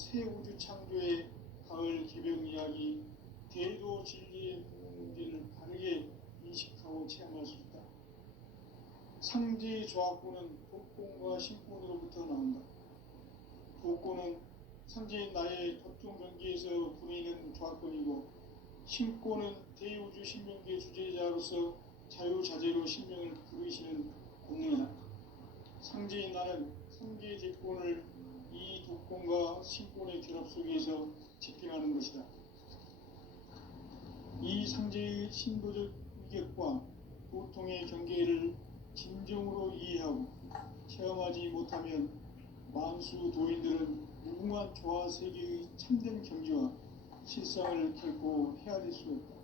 새 우주 창조의 가을 개벽 이야기, 대도 진리의 문제를 다르게 인식하고 체험할 수 있다. 상제의 조합구는 독권과 신권으로부터 나온다. 독권은 상제인 나의 법정 경계에서 부리는 조합권이고, 신권은 대우주 신명계 주제자로서 자유자재로 신명을 부르시는 권능이다. 상제인 나는 상제의 제권을 이 독권과 신권의 결합 속에서 집행하는 것이다. 이 상제의 신도적 위격과 보통의 경계를 진정으로 이해하고 체험하지 못하면 만수 도인들은 무궁한 조화 세계의 참된 경지와 실상을 결코 헤아릴 수 없다.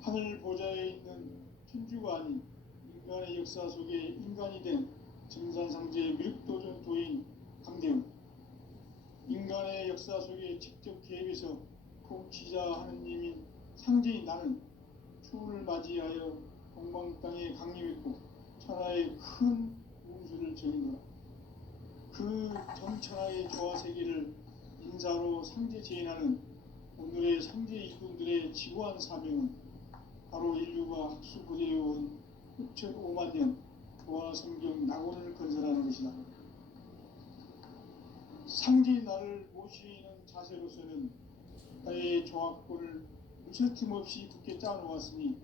하늘 보좌에 있는 천주가 아닌 인간의 역사 속에 인간이 된 증산상제의 미륵도전 도인 강대웅, 인간의 역사 속에 직접 개입해서 통치자 하느님인 상제인 나는 추운을 맞이하여 동방 땅에 강림했고 천하의 큰 운수를 정의노라. 그 전천하의 조화 세계를 인사로 상제 제인하는 오늘의 상제 이분들의 지구한 사명은 바로 인류가 학수고대해온 6,500만 년 조화 성경 낙원을 건설하는 것이다. 상제인 나를 모시는 자세로서는 나의 조합권을 무설틈 없이 굳게 짜놓았으니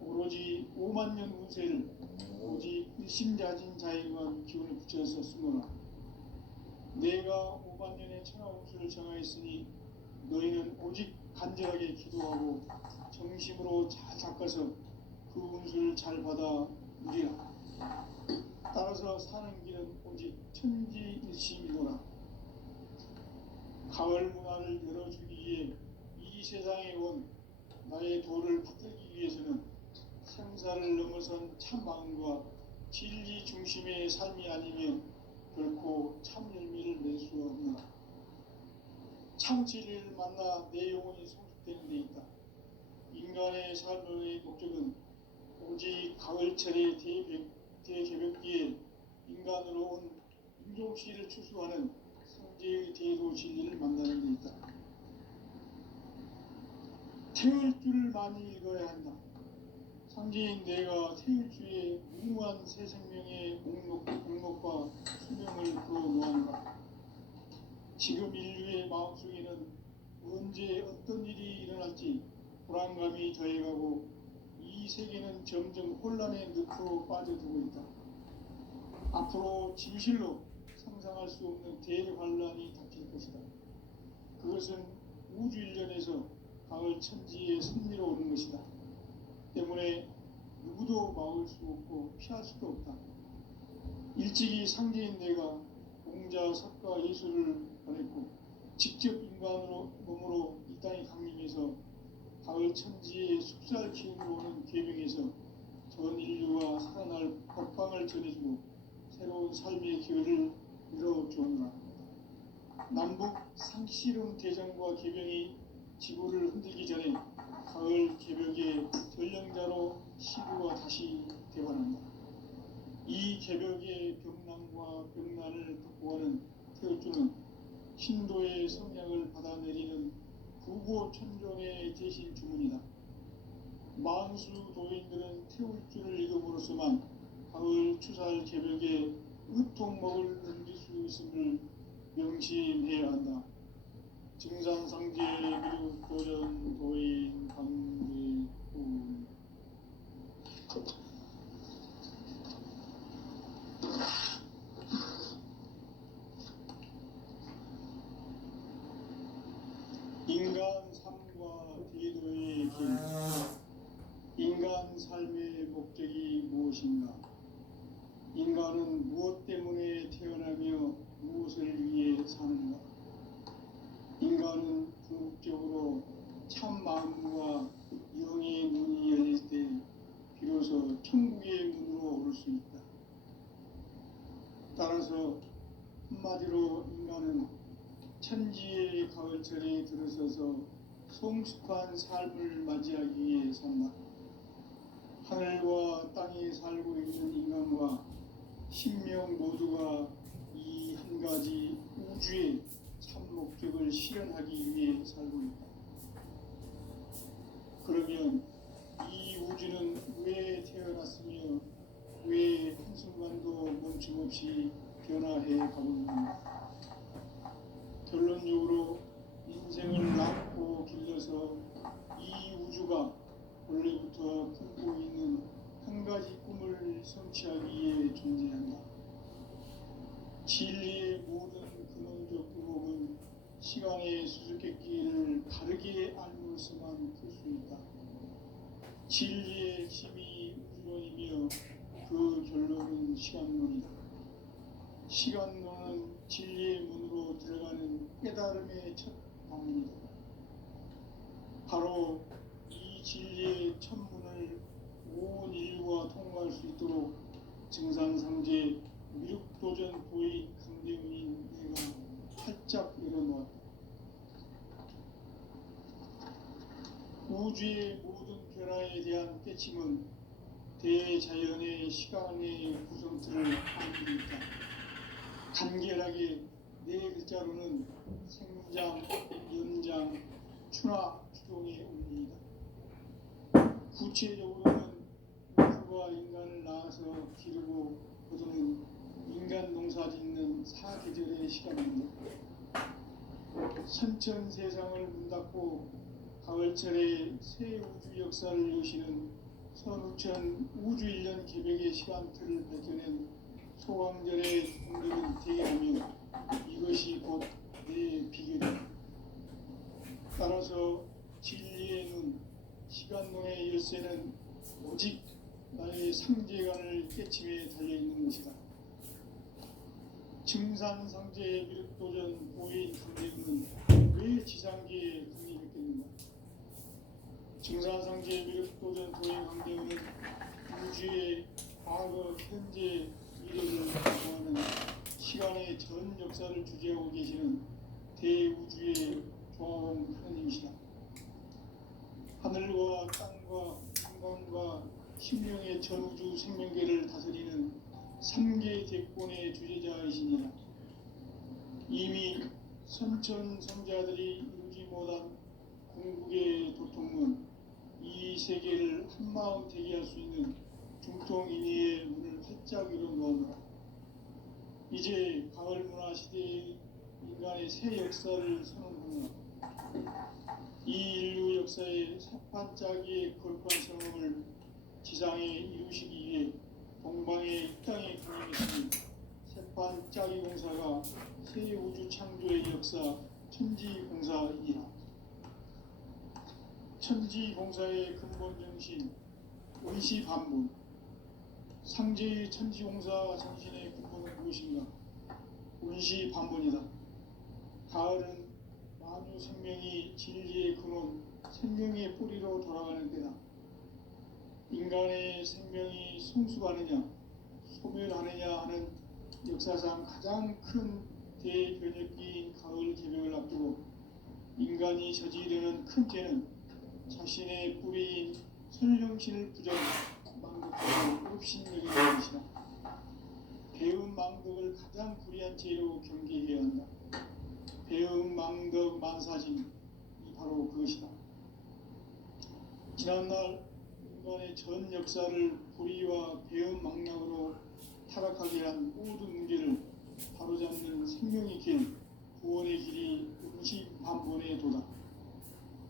오로지 5만 년 운세를 오직 일심자진 자에게만 기운을 붙여서 쓰노라. 내가 5만 년의 천하운수를 정하였으니 너희는 오직 간절하게 기도하고 정심으로 잘 닦아서 그 운수를 잘 받아 누리라. 따라서 사는 길은 오직 천지일심이노라. 가을 문화를 열어주기 위해 이 세상에 온 나의 도를 붙들기 위해서는 생사를 넘어선 참 마음과 진리 중심의 삶이 아니면 결코 참 열매를 낼 수 없노라. 참 진리를 만나 내 영혼이 성숙되는 데 있다. 인간의 삶의 목적은 오직 가을철의 대개벽기에 인간으로 온 인종씨를 추수하는 상제의 대도 진리를 만나는 데 있다. 태울 줄을 많이 읽어야 한다. 상제인 내가 태울 주의 무궁한 새 생명의 목록과 수명을 불어놓았노라. 지금 인류의 마음속에는 언제 어떤 일이 일어날지 불안감이 더해가고 이 세계는 점점 혼란의 늪으로 빠져들고 있다. 앞으로 진실로 상상할 수 없는 대환란이 닥칠 것이다. 그것은 우주 일련에서 가을 천지의 섭리로 오는 것이다. 때문에 누구도 막을 수 없고 피할 수도 없다. 일찍이 상제인 내가 공자, 석가, 예수를 보냈고 직접 인간으로 몸으로 이 땅에 강림해서 가을 천지의 숲살 기운으로 오는 계명에서 전 인류가 살아날 법방을 전해주고 새로운 삶의 기회를 열어주었노라. 남북 상시름 대전과 계명이 지구를 흔들기 전에 가을 개벽의 전령자로 시구가 다시 되어난다. 이 개벽의 병난과 병난을 극복하는 태울주는 신도의 성량을 받아내리는 구고천종의 대신 주문이다. 만수 도인들은 태울주를 읽음으로써만 가을 추살 개벽의 으통목을 넘길 수 있음을 명심해야 한다. 증산상제 미륵 도전 도인 강대훈. 인간 삶과 대도의 길. 인간 삶의 목적이 무엇인가? 인간은 무엇 때문에 태어나며 무엇을 위해 사는가? 인간은 궁극적으로 참 마음과 영의 문이 열릴 때 비로소 천국의 문으로 오를 수 있다. 따라서 한마디로 인간은 천지의 가을철에 들어서서 성숙한 삶을 맞이하기 위해 산다. 하늘과 땅에 살고 있는 인간과 신명 모두가 이 한 가지 우주에 것을 실현하기 위해 살고 있다. 그러면 이 우주는 왜 태어났으며 왜 한순간도 멈춤없이 변화해 가고 있는가? 결론적으로 인생을 낳고 길러서 이 우주가 원래부터 품고 있는 한 가지 꿈을 성취하기 위해 존재한다. 진리의 모든 근원적 부복은 시간의 수수께끼를 바르게 알므로서만 풀 수 있다. 진리의 핵심이 우주론이며 그 결론은 시간론이다. 시간론은 진리의 문으로 들어가는 깨달음의 첫 방문이다. 바로 이 진리의 첫 문을 온 인류가 통과할 수 있도록 증산상제 미륵도전 보인 강대문인 내가 활짝 열어놓았다. 우주의 모든 변화에 대한 깨침은 대자연의 시간의 구성틀을 알고 있다. 간결하게 네 글자로는 생장, 연장, 추나 추동의 원리이다. 구체적으로는 우주가 인간을 낳아서 기르고 거두는 인간 농사 짓는 사계절의 시간입니다. 선천 세상을 문 닫고 가을철에 새 우주 역사를 여시는 선우천 우주일년 개벽의 시간틀을 밝혀낸 소강절의 공들은 대개하면 이것이 곧 내 비결이다. 따라서 진리의 눈, 시간론의 열쇠는 오직 나의 상제관을 깨침에 달려있는 것이다. 증산상제의 미륵도전 보인 강대문은 왜 지상계에 강림했겠는가? 증산상제의 미륵도전 보인 강대문은 우주의 과거, 현재, 미래를 구성하는 시간의 전 역사를 주재하고 계시는 대우주의 조화공 하느님이시다. 하늘과 땅과 인간과 심령의 전우주 생명계를 다스리는 3계 대권의 주제자이시니라. 이미 선천성자들이 이루지 못한 궁극의 도통문, 이 세계를 한마음 대기할 수 있는 중통인의의 문을 활짝 열어놓아노라. 이제 가을 문화 시대의 인간의 새 역사를 선언하노라. 이 인류 역사의 반짝이의 거룩한 성험을 지상에 이루시기 위해 동방의 이 땅에 강림했으니 새반짝이 공사가 새 우주 창조의 역사 천지공사이니라. 천지공사의 근본 정신 원시반문, 상제의 천지공사 정신의 근본은 무엇인가? 원시반문이다. 가을은 만유 생명이 진리의 근원, 생명의 뿌리로 돌아가는 때다. 인간의 생명이 성숙하느냐, 소멸하느냐 하는 역사상 가장 큰 대변혁기인 가을 개벽을 앞두고 인간이 저지르는 큰 죄는 자신의 뿌리인 설령신을 부정망덕하고 옵신여기는 것이다. 배움 망덕을 가장 불의한 죄로 경계해야 한다. 배움 망덕 만사진이 바로 그것이다. 지난날 인간의 전 역사를 불의와 배움 망락으로 타락하게 한 모든 문제를 바로잡는 생명의 길, 구원의 길이 운시반본의 도다.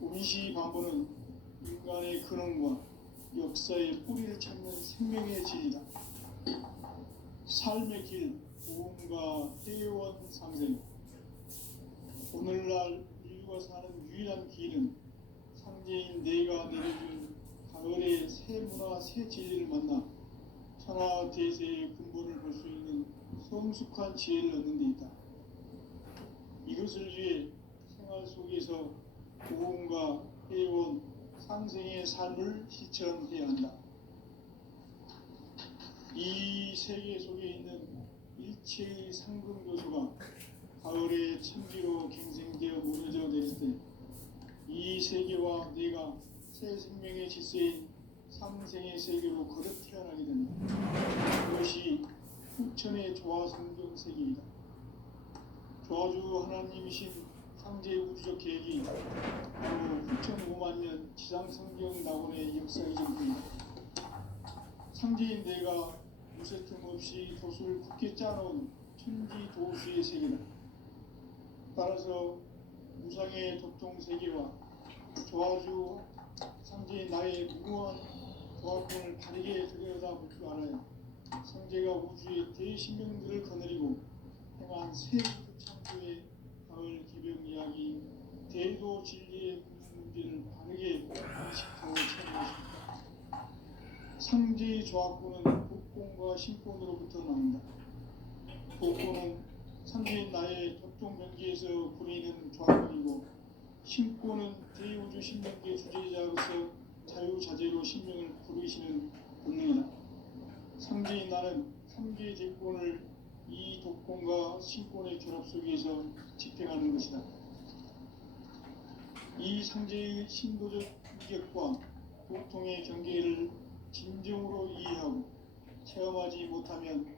운시반본은 인간의 근원과 역사의 뿌리를 찾는 생명의 질이다. 삶의 길, 보험과 회원 상생. 오늘날 인류가 사는 유일한 길은 상제인 내가 내려준 가을의 새 문화, 새 진리를 만나 천하 대세의 근본을 볼 수 있는 성숙한 지혜를 얻는 데 있다. 이것을 위해 생활 속에서 보험과 회원, 상생의 삶을 실천해야 한다. 이 세계 속에 있는 일체의 상금 요소가 가을의 천지로 갱생되어 무너져 내릴 때 이 세계와 내가 새 생명의 질서인 상생의 세계로 거듭 태어나게 된다. 그것이 후천의 조화 성경 세계이다. 조화주 하나님이신 상제 우주적 계획이 바로 9,500만 년 지상성경 낙원의 역사의 전부입니다. 상제인 내가 무쇠 틈 없이 돛을 굳게 짜놓은 천지 도수의 세계다. 따라서 무상의 도통 세계와 조아주 상제인 나의 무모한 조합권을 바르게 들여다볼 줄 알아야 상제가 우주의 대신명들을 거느리고 행한 새 우주 창조의 가을 개벽 이야기, 대도 진리의 문제를 바르게 인식하고 찾는 것입니다. 상제의 조합권은 복권과 신권으로부터 나온다. 복권은 상제인 나의 도통 경계에서 부리는 조합권이고, 신권은 대우주 신명계 주제자로서 자유자재로 신명을 부르시는 본능이다. 상제인 나는 3개의 대권을 이 독권과 신권의 결합 속에서 집행하는 것이다. 이 상제의 신도적 위격과 도통의 경계를 진정으로 이해하고 체험하지 못하면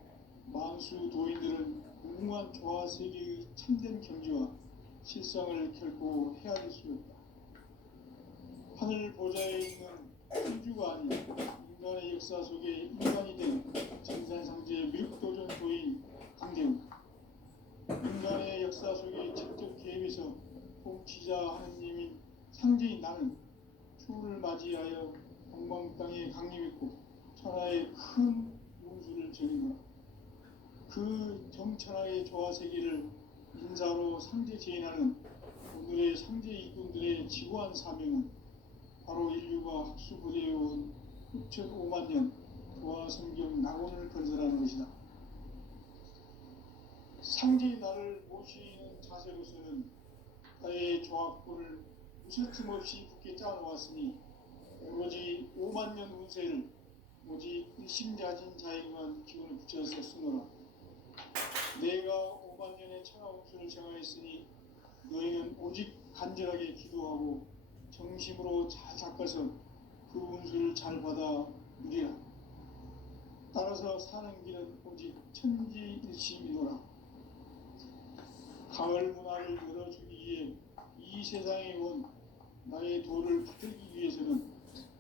만수 도인들은 무궁한 조화 세계의 참된 경지와 실상을 결코 헤아릴 수 없다. 하늘 보좌에 있는 천주가 아닌 인간의 역사 속에 인간이 된 정산상제 밀도전 도인 강대우, 인간의 역사 속에 직접 개입해서 통치자 하느님인 상제인 나는 추후를 맞이하여 동방 땅에 강림했고 천하의 큰 운수를 전이노라. 그 정천하의 조화 세계를 인사로 상제 제인하는 오늘의 상제 일꾼들의 지구한 사명은 바로 인류가 학수부대해온 6,500만 년 조화 성경 낙원을 건설하는 것이다. 상제의 나를 모시는 자세로서는 나의 조합권을 무쇠틈 없이 굳게 짜놓았으니 오로지 5만 년 운세를 오직 일심자진 자에게만 기운을 붙여서 쓰노라. 내가 5만 년의 천하 운수를 정하였으니 너희는 오직 간절하게 기도하고 정심으로 잘 닦아서 그 운수를 잘 받아 누리라. 따라서 사는 길은 오직 천지일심이노라. 가을 문화를 열어주기 위해 이 세상에 온 나의 도를 붙들기 위해서는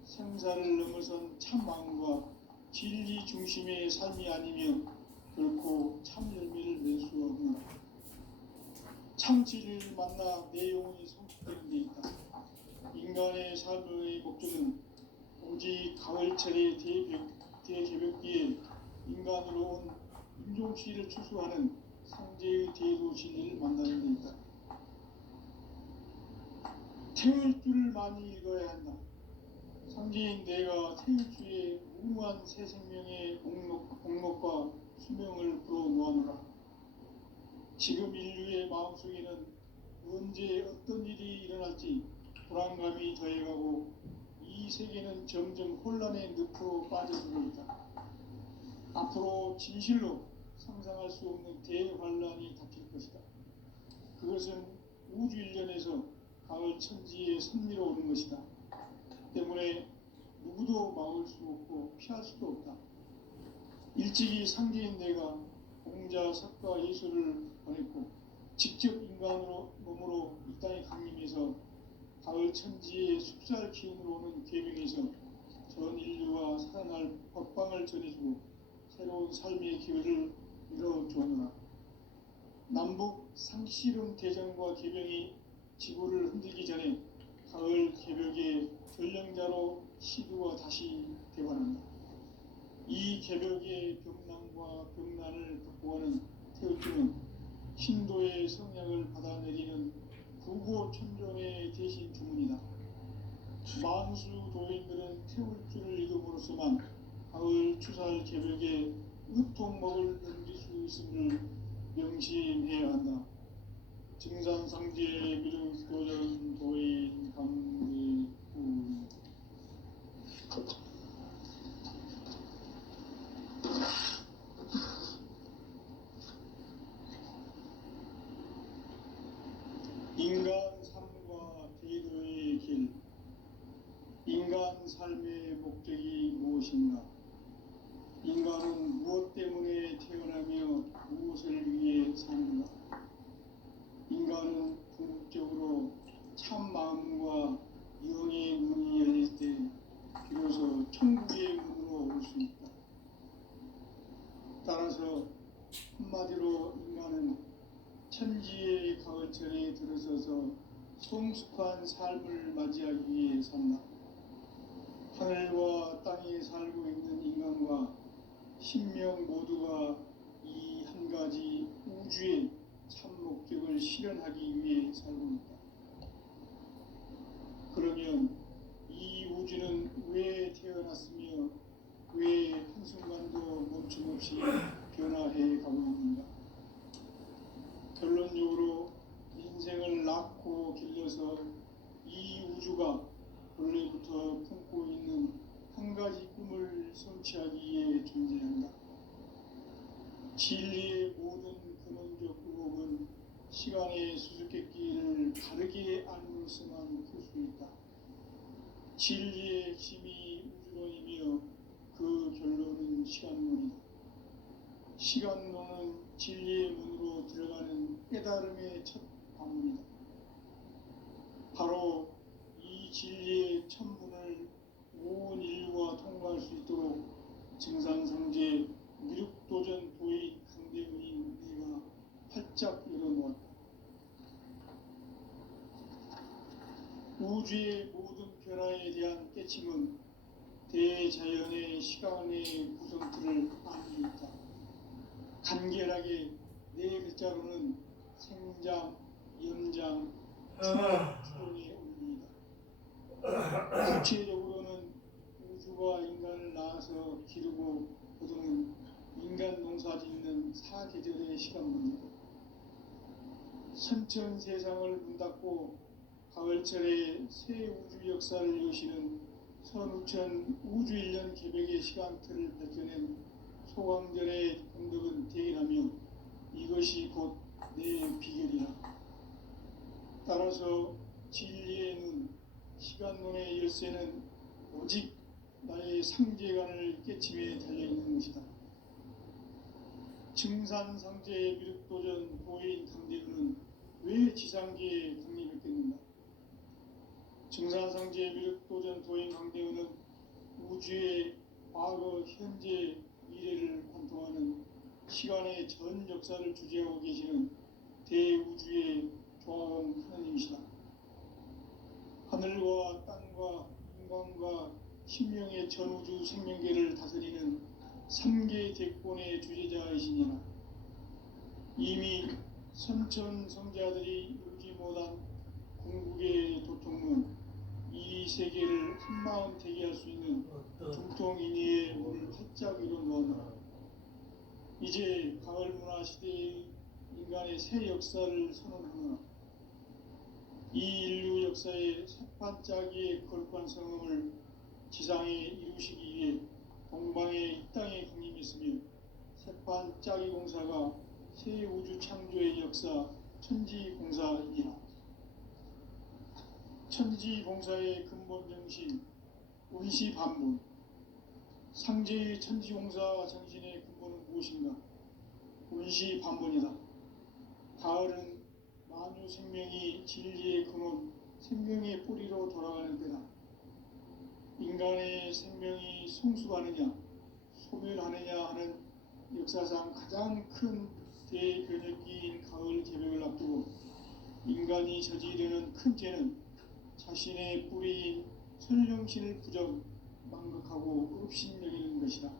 생사를 넘어선 참 마음과 진리 중심의 삶이 아니면 결코 참 열매를 낼 수 없노라. 참 진리를 만나 내 영혼이 성숙되는 데 있다. 인간의 삶의 목적은 오직 가을철의 대개벽기에 인간으로 온 인종시를 추수하는 상제의 대도 진리를 만나는 데 있다. 태울 줄을 많이 읽어야 한다. 상제인 내가 태울 주의 무궁한 새 생명의 목록과 수명을 불어놓아노라. 지금 인류의 마음속에는 언제 어떤 일이 일어날지 불안감이 더해가고 이 세계는 점점 혼란의 늪으로 빠져들고 있다. 앞으로 진실로 상상할 수 없는 대환란이 닥칠 것이다. 그것은 우주 일련에서 가을 천지에 선미로 오는 것이다. 때문에 누구도 막을 수 없고 피할 수도 없다. 일찍이 상제인 내가 공자, 석가, 예수를 보냈고 직접 인간으로 몸으로 이 땅에 강림해서 가을 천지의 숲살 기운으로 오는 계명에서 전 인류가 살아날 법방을 전해주고 새로운 삶의 기회를 이뤄주노라. 남북 상씨름 대전과 개병이 지구를 흔들기 전에 가을 개벽의 전령자로 시두가 다시 대관한다. 이 개벽의 병난과 병난을 극복하는 태극기는 신도의 성약을 받아내리는 구고천존의 대신 주문이다. 만수 도인들은 태울 줄을 읽음으로써만 가을 추살 개벽에 으통목을 넘길 수 있음을 명심해야 한다. 증산상제 미륵도전 도인 강대우. 인간 삶과 대도의 길. 인간 삶의 목적이 무엇인가? 인간은 무엇 때문에 태어나며 무엇을 위해 사는가? 인간은 궁극적 올해의 가을철에 들어서서 성숙한 삶을 맞이하기 위해 산다. 하늘과 땅에 살고 있는 인간과 신명 모두가 이 한 가지 우주의 참 목적을 실현하기 위해 살고 있다. 그러면 이 우주는 왜 태어났으며 왜 한순간도 멈춤없이 변화해 가고 있는가? 결론적으로 인생을 낳고 길러서 이 우주가 본래부터 품고 있는 한 가지 꿈을 성취하기 위해 존재한다. 진리의 모든 근원적 의혹은 시간의 수수께끼를 바르게 알므로서만 풀 수 있다. 진리의 핵심이 우주론이며 그 결론은 시간론이다. 시간론은 진리의 문으로 들어가는 깨달음의 첫 관문이다. 바로 이 진리의 첫 문을 온 인류가 통과할 수 있도록 증산상제 미륵도전 도인 강대훈인 내가 활짝 열어놓았다. 우주의 모든 변화에 대한 깨침은 대자연의 시간의 구성틀을 안고 있다. 간결하게 네 글자로는 생장, 연장, 추론의 원리이다. 구체적으로는 우주가 인간을 낳아서 기르고 거두는 인간 농사 짓는 사계절의 시간문이다. 선천 세상을 문 닫고 가을철에 새 우주 역사를 여시는 선우천 우주일년 개백의 시간틀을 밝혀낸 소강절의 공덕은 대일하며 이것이 곧 내 비결이라. 따라서 진리의 눈, 시간론의 열쇠는 오직 나의 상제관을 깨침에 달려있는 것이다. 증산상제의 미륵도전 보인 강대훈은 왜 지상계에 강림했겠는가? 증산상제의 미륵도전 도인 강대훈은 우주의 과거, 현재, 미래를 관통하는 시간의 전 역사를 주재하고 계시는 대우주의 조화원 하나님이시다. 하늘과 땅과 인간과 신명의 전우주 생명계를 다스리는 3개 대권의 주제자이시니라. 이미 선천 성자들이 이루지 못한 궁극의 도통문 이 세계를 한마음 되게 할 수 있는 중통인의의 문을 활짝 열어놓았노라. 이제 가을 문화 시대의 인간의 새 역사를 선언하노라. 이 인류 역사의 새반짝이의 거룩한 성음을 지상에 이루시기 위해 동방의 이 땅에 강림했으며 새반짝이 공사가 새 우주 창조의 역사 천지공사이니라. 천지공사의 근본 정신 운시반문. 상제의 천지공사 정신의 근본은 무엇인가? 운시반문이다. 가을은 만유 생명이 진리의 근원, 생명의 뿌리로 돌아가는 때다. 인간의 생명이 성숙하느냐, 소멸하느냐 하는 역사상 가장 큰 대변혁기인 가을 개벽을 앞두고 인간이 저지르는 큰 죄는 자신의 뿌리인 설령신을 부정, 망극하고 업신여기는 것이다.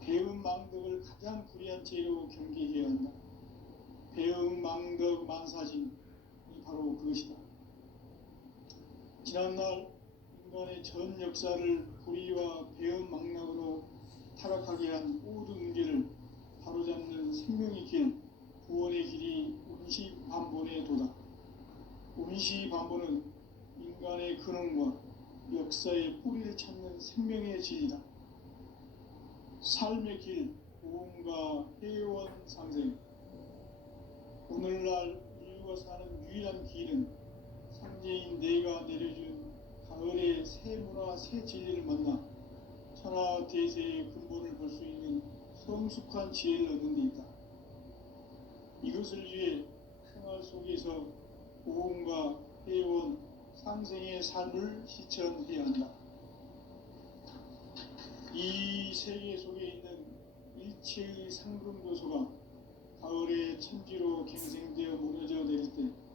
배음 망덕을 가장 불의한 죄로 경계해야 한다. 배음 망덕 만사진이 바로 그것이다. 지난날 인간의 전 역사를 불의와 배음 망락으로 타락하게 한 모든 문제를 바로잡는 생명의 길, 구원의 길이 운시반본의 도다. 운시반본은 인간의 근원과 역사의 뿌리를 찾는 생명의 진리다. 삶의 길, 고음과 회원 상생. 오늘날 인류가 사는 유일한 길은 상제인 내가 내려준 가을의 새 문화, 새 진리를 만나 천하 대세의 근본을 볼 수 있는 성숙한 지혜를 얻는 데 있다. 이것을 위해 생활 속에서 고음과 회원, 상생의 삶을 실천해야 한다. 이 세계 속에 있는 일체의 상금 요소가 가을의 천지로 갱생되어 무너져 내릴 때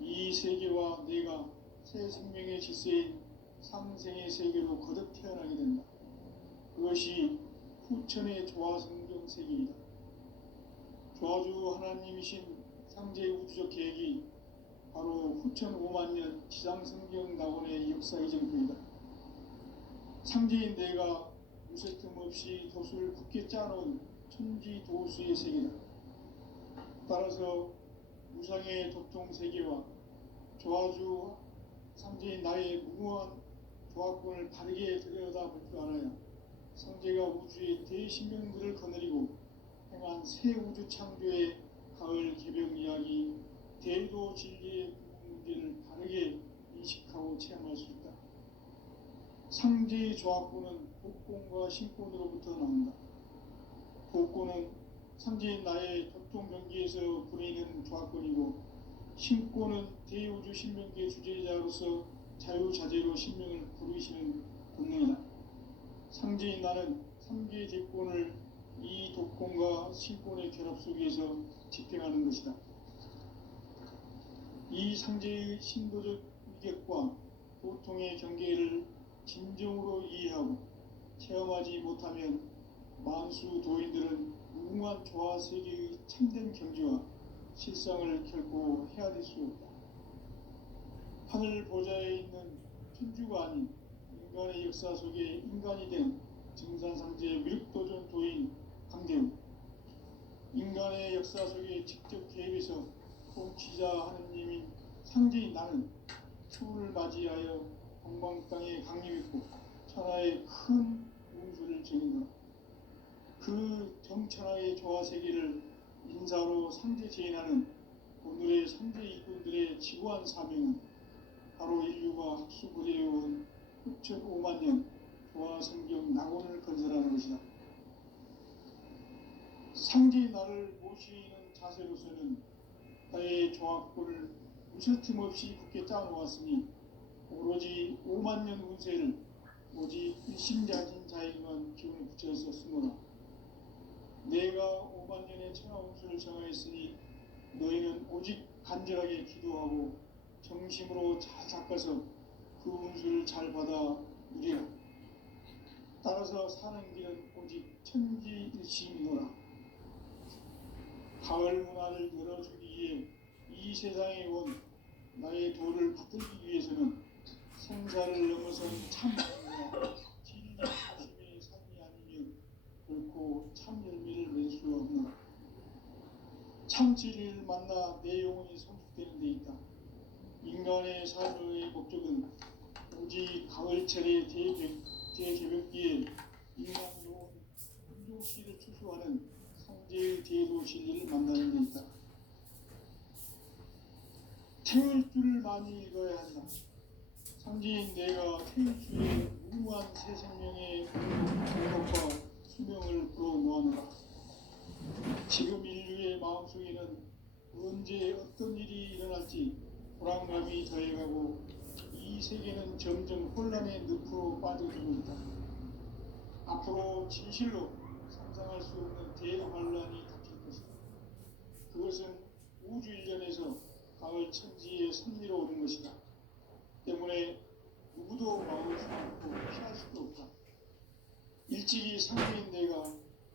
이 세계와 내가 새 생명의 질서인 상생의 세계로 거듭 태어나게 된다. 그것이 후천의 조화성경 세계이다. 조화주 하나님이신 상제의 우주적 계획이 바로 후천 5만 년 지상성경 낙원의 역사 이정표이다. 상제인 내가 무쇠 틈 없이 돛을 굳게 짜놓은 천지 도수의 세계다. 따라서 무상의 도통 세계와 조화주 상제인 나의 무모한 조화권을 바르게 들여다볼 줄 알아야 상제가 우주의 대신명들을 거느리고 행한 새 우주 창조의 가을 개벽 이야기, 대도 진리의 문제를 바르게 인식하고 체험할 수 있다. 상제의 조화권은 복권과 신권으로부터 나온다. 복권은 상제인 나의 도통 경계에서 부리는 조화권이고, 신권은 대우주 신명계 주제자로서 자유자재로 신명을 부르시는 본능이다. 상제인 나는 3개의 대권을 이 독권과 신권의 결합 속에서 집행하는 것이다. 이 상제의 신도적 위격과 보통의 경계를 진정으로 이해하고 체험하지 못하면 만수 도인들은 무궁한 조화 세계의 참된 경지와 실상을 결코 헤아릴 수 없다. 하늘 보좌에 있는 천주가 아닌 인간의 역사 속에 인간이 된 증산상제의 미륵도전 도인 강대우, 인간의 역사 속에 직접 개입해서 통치자 하느님인 상제인 나는 추운을 맞이하여 동방 땅에 강림했고 천하의 큰 운수를 정인다. 그 정천하의 조화 세계를 인사로 상제 제인하는 오늘의 상제 이꾼들의 지구한 사명은 바로 인류가 학수부리해온 6,5만 년 조화 성경 낙원을 건설하는 것이다. 상제의 나를 모시는 자세로서는 나의 조화권을 무쇠틈 없이 굳게 짜놓았으니 오로지 5만 년 운세를 오직 일심자진 자에게만 기운을 붙여서 쓰노라. 내가 5만 년의 천하 운수를 정하였으니 너희는 오직 간절하게 기도하고 정심으로 잘 닦아서 그 운수를 잘 받아 누리라. 따라서 사는 길은 오직 천지일심이노라. 가을 문화를 열어주기 위해 이 세상에 온 나의 도를 붙들기 위해서는 생사를 넘어선 참과 진리 중심의 삶이 아니면 결코 참 열매를 낼 수 없노라. 참 진리를 만나 내 영혼이 성숙되는 데 있다. 인간의 삶의 목적은 오직 가을철의 대개벽기에 인간 영혼 운종씨를 추수하는 상제의 대도 진리를 만나는 데 있다. 태울 줄을 많이 읽어야 한다. 상제인 내가 태울 줄에 무궁한 새 생명의 공덕과 수명을 불어놓아노라. 지금 인류의 마음속에는 언제 어떤 일이 일어날지 불안감이 더해가고 이 세계는 점점 혼란의 늪으로 빠져들고 있다. 앞으로 진실로 상상할 수 없는 대환란이 닥칠 것이다. 그것은 우주 일련에서 가을 천지의 선미로 오는 것이다. 때문에 누구도 막을 수 없고 피할 수도 없다. 일찍이 상제인 내가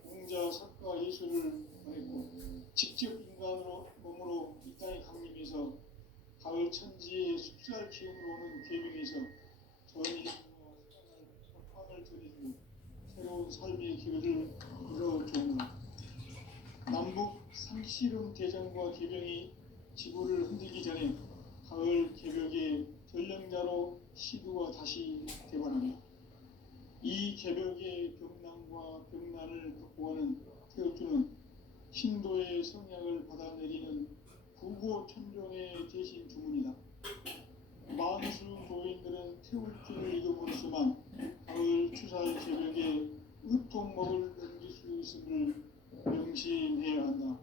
공자, 석가, 예술을 보냈고 직접 인간으로 몸으로 이 땅에 강림해서 가을 천지의 숲살 기운으로 오는 계명에서 전 인류와 석학을 전해주고 새로운 삶의 기회를 열어주노라. 남북 상씨름 대전과 개병이 지구를 흔들기 전에 가을 개벽의 전령자로 시두가 다시 되관하며 이 개벽의 병난과 병난을 극복하는 태우주는 신도의 성약을 받아내리는 구고천종의 대신 주문이다. 만수 도인들은 태울주를 읽어보지만 가을 추사의 개벽에 으통목을 넘길 수 있음을 명심해야 한다.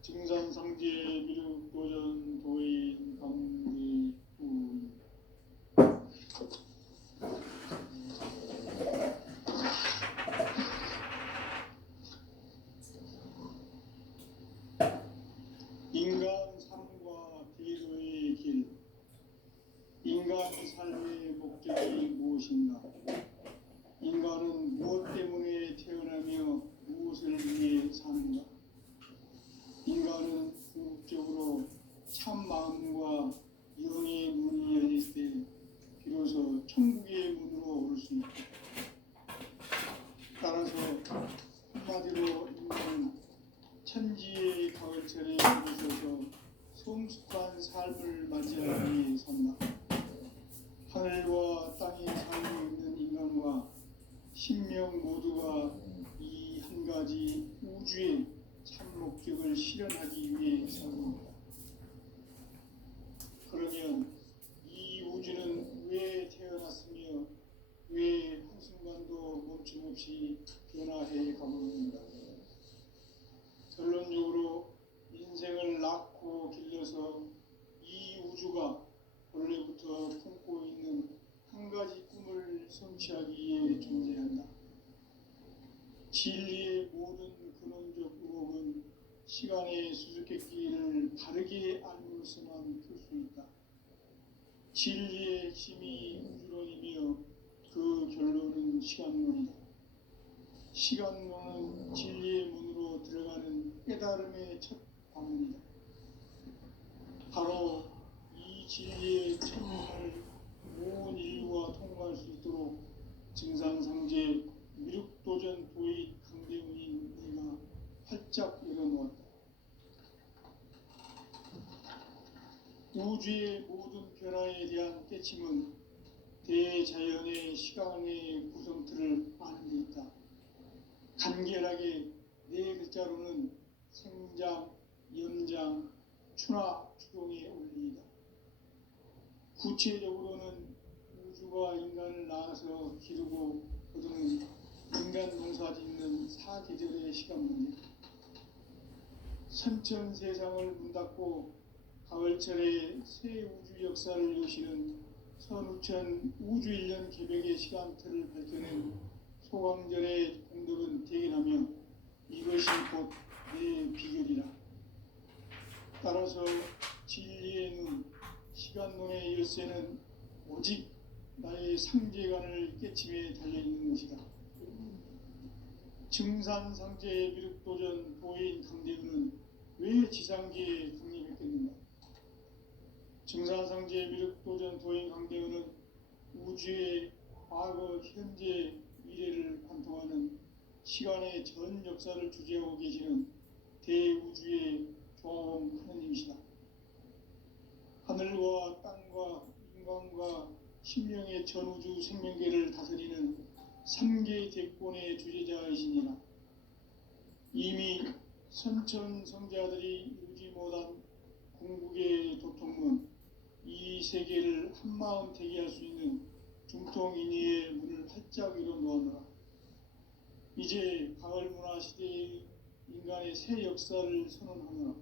증산상제 미륵도전 도인 강대우. 성숙한 삶을 맞이하기 위해 산다. 하늘과 땅에 살고 있는 인간과 신명 모두가 이 한 가지 우주의 참 목적을 실현하기 위해 살고 있다. 그러면 이 우주는 왜 태어났으며 왜 한순간도 멈춤없이 변화해 가고 있는가? 결론적으로 인생을 낳고 길러서 이 우주가 원래부터 품고 있는 한 가지 꿈을 성취하기 위해 존재한다. 진리의 모든 근원적 의혹은 시간의 수수께끼를 바르게 알므로서만 풀 수 있다. 진리의 핵심이 우주론이며 그 결론은 시간론이다. 시간론은 진리의 문으로 들어가는 깨달음의 첫 방문이다. 바로 이 진리의 천문을 온 인류가 통과할 수 있도록 증산상제 미륵도전 도의 강대훈인 내가 활짝 열어놓았다. 우주의 모든 변화에 대한 깨침은 대자연의 시간의 구성틀을 아는 데 있다. 간결하게 네 글자로는 생장, 연장, 추나 추동의 원리이다. 구체적으로는 우주가 인간을 낳아서 기르고 거두는 인간 농사 짓는 사계절의 시간 문제. 선천 세상을 문 닫고 가을철에 새 우주 역사를 여시는 선우천 우주 1년 개벽의 시간틀을 밝혀낸 소강절의 공덕은 대견하며 이것이 곧 내 비결이라. 따라서 진리의 눈, 시간론의 열쇠는 오직 나의 상제관을 깨침에 달려있는 것이다. 증산상제의 미륵도전 도인 강대훈은 왜 지상계에 강림했겠는가? 증산상제의 미륵도전 도인 강대훈은 우주의 과거, 현재, 미래를 관통하는 시간의 전 역사를 주재하고 계시는 대우주의 조화원 하느님이시다. 하늘과 땅과 인간과 신명의 전우주 생명계를 다스리는 3개 대권의 주제자이시니라. 이미 선천성자들이 이루지 못한 궁극의 도통문, 이 세계를 한마음 대기할 수 있는 중통인의의 문을 활짝 열어놓았노라. 이제 가을문화 시대의 인간의 새 역사를 선언하노라.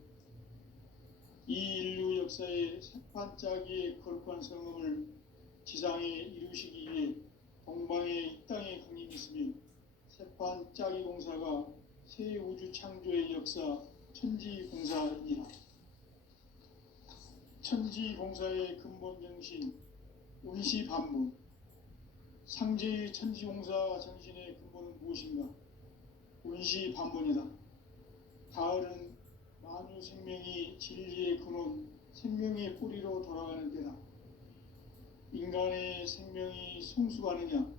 이 인류 역사의 새판짜기의 거룩한 성음을 지상에 이루시기 위해 동방의 이 땅에 강림했으며 새판짜기 공사가 새 우주 창조의 역사 천지공사이니라. 천지공사의 근본 정신 운시반분. 상제의 천지공사 정신의 근본은 무엇인가? 운시반분이다. 가을은 만유 생명이 진리의 근원, 생명의 뿌리로 돌아가는 때다. 인간의 생명이 성숙하느냐,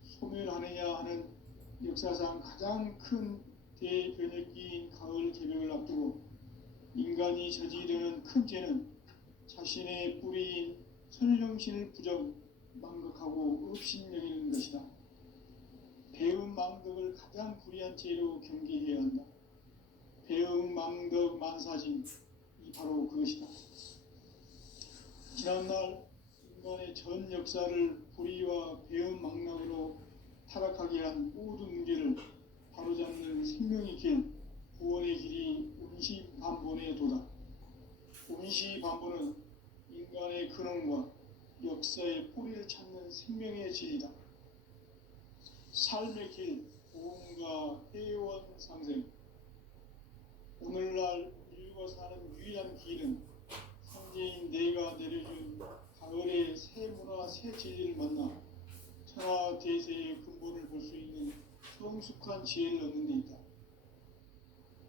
소멸하느냐 하는 역사상 가장 큰 대변혁기인 가을 개벽을 앞두고 인간이 저지르는 큰 죄는 자신의 뿌리인 천령신을 부정, 망각하고 업신여기는 것이다. 배음 망덕을 가장 불의한 죄로 경계해야 한다. 배음 망덕 만사진, 이 바로 그것이다. 지난날 인간의 전 역사를 불의와 배음 망락으로 타락하게 한 모든 문제를 바로잡는 생명의 길, 구원의 길이 운시반본의 도다. 운시반본은 인간의 근원과 역사의 뿌리를 찾는 생명의 진리다. 삶의 길, 보험과 회원 상생. 오늘날 인류가 사는 유일한 길은 상제인 내가 내려준 가을의 새 문화, 새 진리를 만나 천하 대세의 근본을 볼 수 있는 성숙한 지혜를 얻는 데 있다.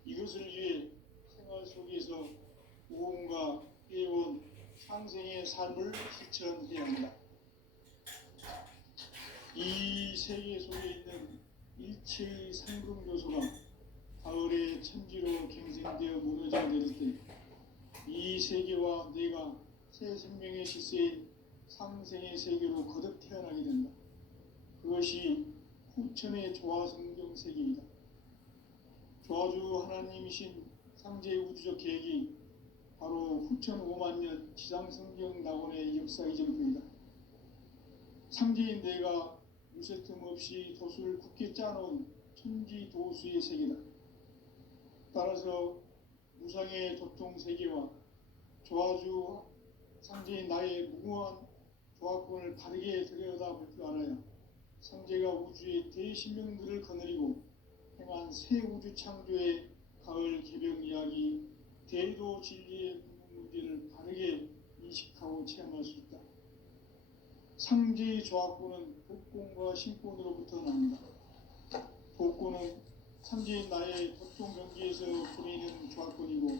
이것을 위해 생활 속에서 보험과 회원, 상생의 삶을 실천해야 한다. 이 세계 속에 있는 일체의 상금 요소가 가을의 천지로 갱생되어 무너져 내릴 때 이 세계와 내가 새 생명의 질서의 상생의 세계로 거듭 태어나게 된다. 그것이 후천의 조화성경 세계이다. 조화주 하나님이신 상제의 우주적 계획이 바로 후천 5만 년 지상성경 낙원의 역사 이전부이다. 상제인 내가 무쇠틈 없이 돛을 굳게 짜놓은 천지도수의 세계다. 따라서 무상의 도통 세계와 조화주 상제인 나의 무궁한 조화권을 바르게 들여다볼 줄 알아야 상제가 우주의 대신명들을 거느리고 행한 새 우주 창조의 가을 개벽 이야기, 대도 진리의 문제를 바르게 인식하고 체험할 수 있다. 상제의 조화권은 복권과 신권으로부터 납니다. 복권은 상제인 나의 도통 경계에서 보내는 조화권이고,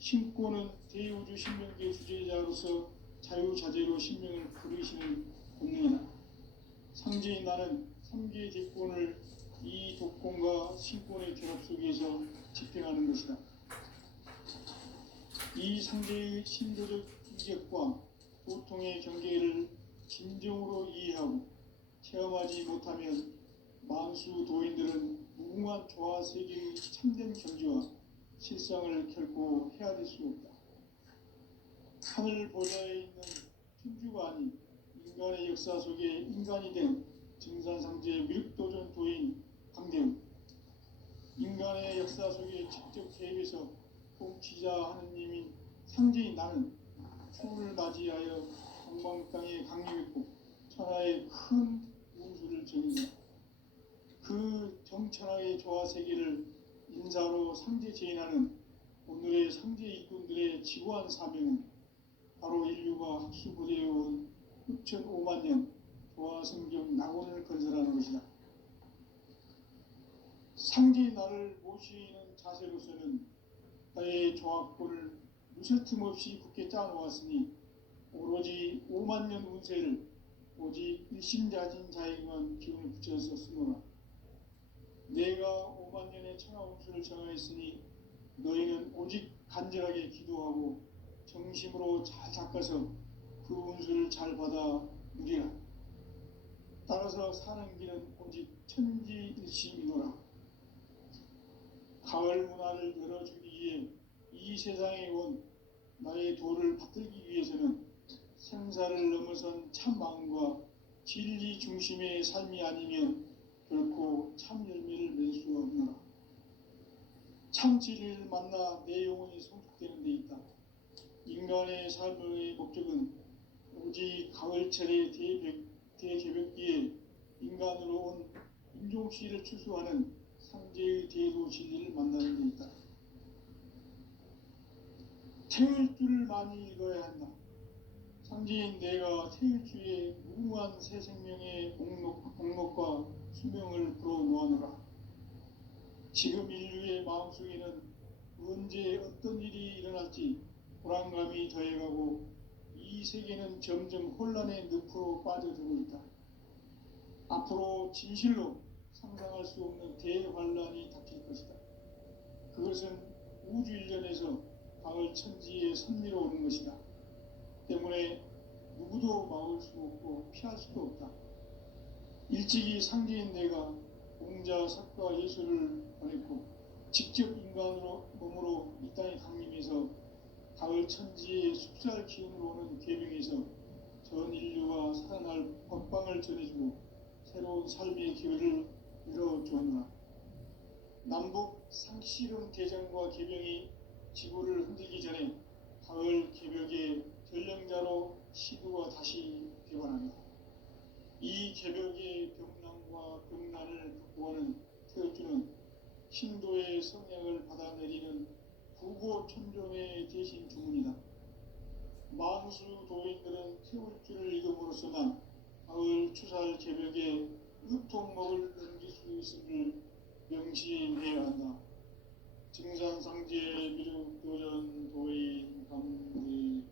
신권은 대우주 신명계 주제자로서 자유자재로 신명을 부르시는 본능이다. 상제인 나는 3개의 대권을 이 독권과 신권의 결합 속에서 집행하는 것이다. 이 상제의 신도적 이격과 도통의 경계를 진정으로 이해하고 체험하지 못하면 만수 도인들은 무궁한 조화 세계의 참된 경지와 실상을 결코 헤아릴 수 없다. 하늘 보좌에 있는 천주가 아닌 인간의 역사 속에 인간이 된 증산상제의 미륵도전 도인 강대우, 인간의 역사 속에 직접 개입해서 통치자 하느님인 상제인 나는 추운을 맞이하여 동방 땅에 강림했고 천하의 큰 운수를 정인다. 그 정천하의 조화 세계를 인사로 상제 제인하는 오늘의 상제 일꾼들의 지구한 사명은 바로 인류가 학수부대해온 후천 5만 년 조화 성경 낙원을 건설하는 것이다. 상제의 나를 모시는 자세로서는 나의 조화권을 무쇠틈 없이 굳게 짜놓았으니 오로지 5만 년 운세를 오직 일심자진 자에게만 기운을 붙여서 쓰노라. 내가 5만 년의 천하 운수를 정하였으니 너희는 오직 간절하게 기도하고 정심으로 잘 닦아서 그 운수를 잘 받아 누리라. 따라서 사는 길은 오직 천지일심이노라. 가을 문화를 열어주기 위해 이 세상에 온 나의 도를 받들기 위해서는 생사를 넘어선 참 마음과 진리 중심의 삶이 아니면 결코 참 열매를 맺을 수 없노라. 참 진리를 만나 내 영혼이 성숙되는 데 있다. 인간의 삶의 목적은 오직 가을철의 대개벽기에 인간으로 온 인종씨를 추수하는 상제의 대도 진리를 만나는 데 있다. 태울 줄을 많이 읽어야 한다. 상제인 내가 태울 주의 무궁한 새 생명의 목록과 수명을 불어놓아노라. 지금 인류의 마음속에는 언제 어떤 일이 일어날지 불안감이 더해가고 이 세계는 점점 혼란의 늪으로 빠져들고 있다. 앞으로 진실로 상상할 수 없는 대환란이 닥칠 것이다. 그것은 우주 일련에서 가을 천지에 선미로 오는 것이다. 때문에 누구도 막을 수 없고 피할 수도 없다. 일찍이 상제인 내가 공자, 석가, 예수를 보냈고 직접 인간으로 몸으로 이 땅에 강림해서 가을 천지의 숲살 기운으로 오는 계명에서 전 인류가 살아날 법방을 전해주고 새로운 삶의 기회를 열어주었노라. 남북 상씨름 대전과 계명이 지구를 흔들기 전에 가을 개벽의 전령자로 시도가 다시 되관합니다. 이 개벽의 병난과 병난을 극복하는 태어주는 신도의 성향을 받아내리는 부고천존의 대신 주문이다. 만수 도인들은 태울 줄을 읽음으로써만 가을 추살 개벽에 으통목을 넘길 수 있음을 명시해야 한다. 증산상제 미륵도전 도인 강대우.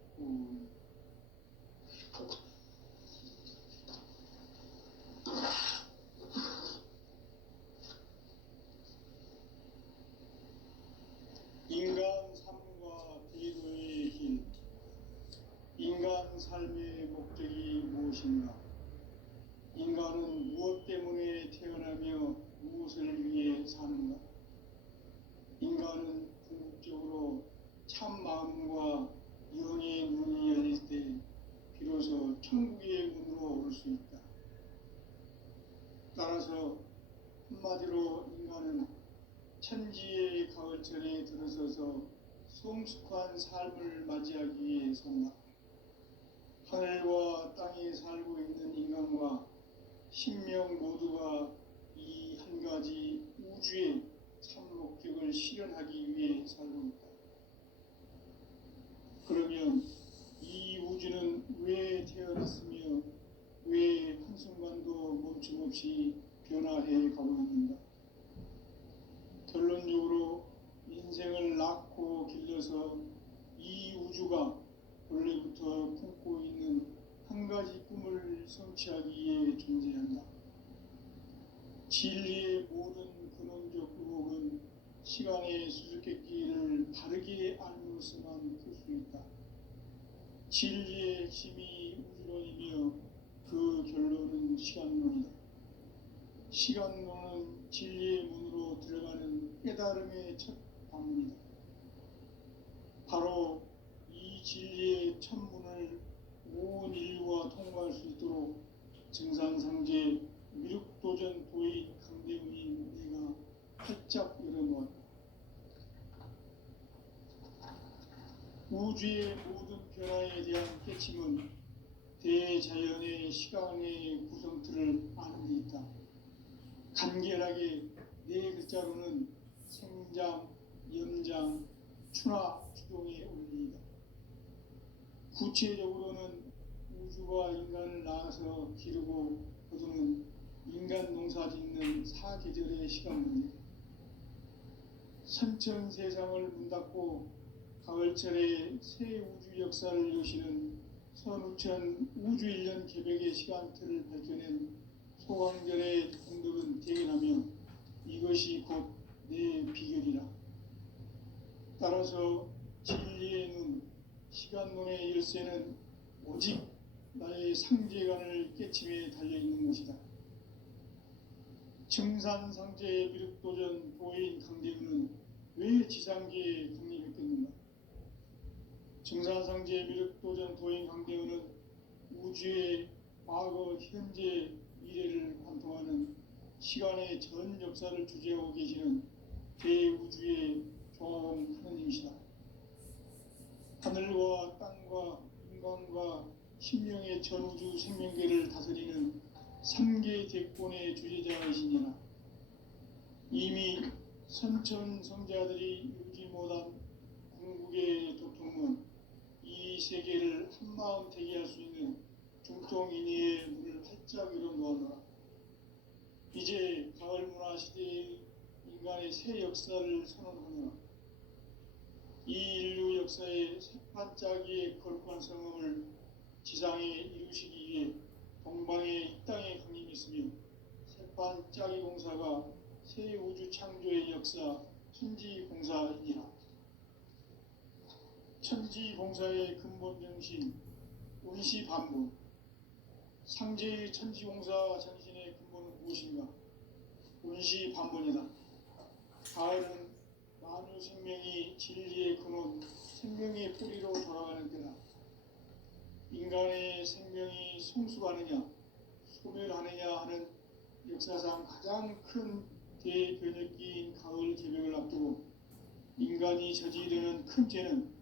인간 삶과 대도의 삶의 목적이 무엇인가? 인간은 무엇 때문에 태어나며 무엇을 위해 사는가? 인간은 궁극적으로 참 마음과 영의 문이 열릴 때 비로소 천국의 문으로 올 수 있다. 따라서 한마디로 인간은 천지의 가을철에 들어서서 성숙한 삶을 맞이하기 위해 산다. 하늘과 땅에 살고 있는 인간과 신명 모두가 이 한 가지 우주의 참 목적을 실현하기 위해 살고 있다. 그러면 이 우주는 왜 태어났으며 왜 한순간도 멈춤없이 변화해 가고 있는가? 결론적으로 인생을 낳고 길러서 이 우주가 원래부터 품고 있는 한 가지 꿈을 성취하기 위해 존재한다. 진리의 모든 근원적 의혹은 시간의 수수께끼를 바르게 알므로서만 풀 수 있다. 진리의 핵심이 우주론이며 그 결론은 시간론이다. 시간론은 진리의 문으로 들어가는 깨달음의 첫 방문이다. 바로 이 진리의 첫 문을 온 인류가 통과할 수 있도록 증산상제 미륵도전 도인 강대훈인 내가 활짝 열어놓았다. 우주의 모든 변화에 대한 깨침은 대자연의 시간의 구성틀을 아는 데 있다. 간결하게 네 글자로는 생장, 염장, 추나 추동의 원리이다. 구체적으로는 우주가 인간을 낳아서 기르고 거두는 인간 농사 짓는 사계절의 시간입니다. 선천세상을 문 닫고 가을철에 새 우주 역사를 여시는 선우천 우주일년 개벽의 시간틀을 밝혀낸 소강절의 공덕은 대견하며 이것이 곧 내 비결이라. 따라서 진리의 눈, 시간론의 열쇠는 오직 나의 상제관을 깨침에 달려있는 것이다. 증산상제의 미륵도전 도인 강대훈은 왜 지상계에 강림했겠는가? 증산상제의 미륵도전 도인 강대훈은 우주의 과거, 현재, 미래를 관통하는 시간의 전 역사를 주재하고 계시는 대우주의 조화원 하느님이시다. 하늘과 땅과 인간과 신명의 전우주 생명계를 다스리는 3계 대권의 주제자이시니라. 이미 선천성자들이 이루지 못한 궁극의 도통은 이 세계를 한마음 되게 할 수 있는 중통인의의 문을 활짝 열어놓았노라. 이제 가을 문화 시대의 인간의 새 역사를 선언하노라. 이 인류 역사의 새반짝이의 거룩한 성음을 지상에 이루시기 위해 동방의 이 땅에 강림했으며 새반짝이 공사가 새 우주 창조의 역사 천지공사이니라. 천지공사의 근본 정신 운시반분. 상제의 천지공사 정신의 근본은 무엇인가? 운시반분이다. 가을은 만유 생명이 진리의 근원, 생명의 뿌리로 돌아가는 때다. 인간의 생명이 성숙하느냐, 소멸하느냐 하는 역사상 가장 큰 대변혁기인 가을 개벽을 앞두고 인간이 저지르는 큰 죄는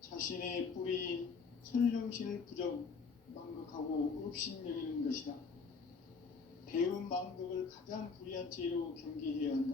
자신의 뿌리인 선령신을 부정, 망극하고 업신여기는 것이다. 배운 망극을 가장 불의한 죄로 경계해야 한다.